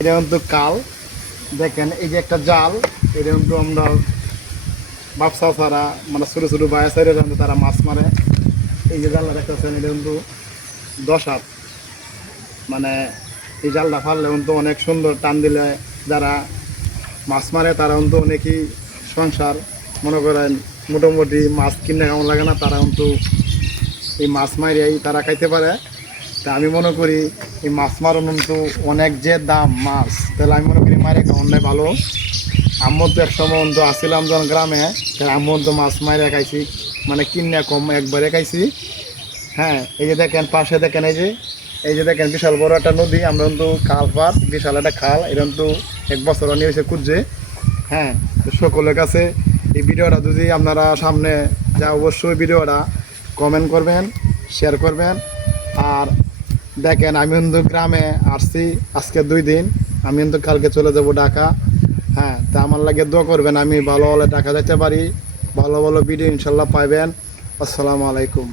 এটা কিন্তু কাল দেখেন, এই যে একটা জাল, এটা কিন্তু আমরা ব্যবসা ছাড়া মানে ছোটো ছোটো বায়া সাইডে কিন্তু তারা মাছ মারে। এই যে জালটা দেখতেছেন, এটা কিন্তু 10 হাত, মানে এই জালটা ফাললে কিন্তু অনেক সুন্দর টান দিলে যারা মাছ মারে তারা কিন্তু অনেকই সংসার মনে করেন মোটামুটি মাছ কিনে কেমন লাগে না, তারা কিন্তু এই মাছ মারিয়াই তারা খাইতে পারে। তা আমি মনে করি এই মাছ মারণ কিন্তু অনেক যে দাম মাছ, তাহলে আমি মনে করি মারে খাওয়াই ভালো। আম্মু তো এক সময় তো আসছিলাম যখন গ্রামে, আম্মু তো মাছ মারে খাইছি, মানে কিনে কম একবারে খাইছি। হ্যাঁ, এই যে দেখেন পাশে দেখেন, এই যে দেখেন বিশাল বড় একটা নদী, আমরা কিন্তু খাল পার বিশাল একটা খাল, এরকম তো 1 বছর নিয়ে এসে খুঁজছে। হ্যাঁ, তো সকলের কাছে এই ভিডিওটা যদি আপনারা সামনে যা অবশ্যই ভিডিওটা কমেন্ট করবেন, শেয়ার করবেন। আর দেখেন আমি কিন্তু গ্রামে আসছি আজকে 2 দিন, আমি কিন্তু কালকে চলে যাব ঢাকা। হ্যাঁ, তা আমার লাগে দোয়া করবেন, আমি ভালো ভালো ঢাকা যেতে পারি, ভালো ভালো ভিডিও ইনশাল্লাহ পাইবেন। আসসালামু আলাইকুম।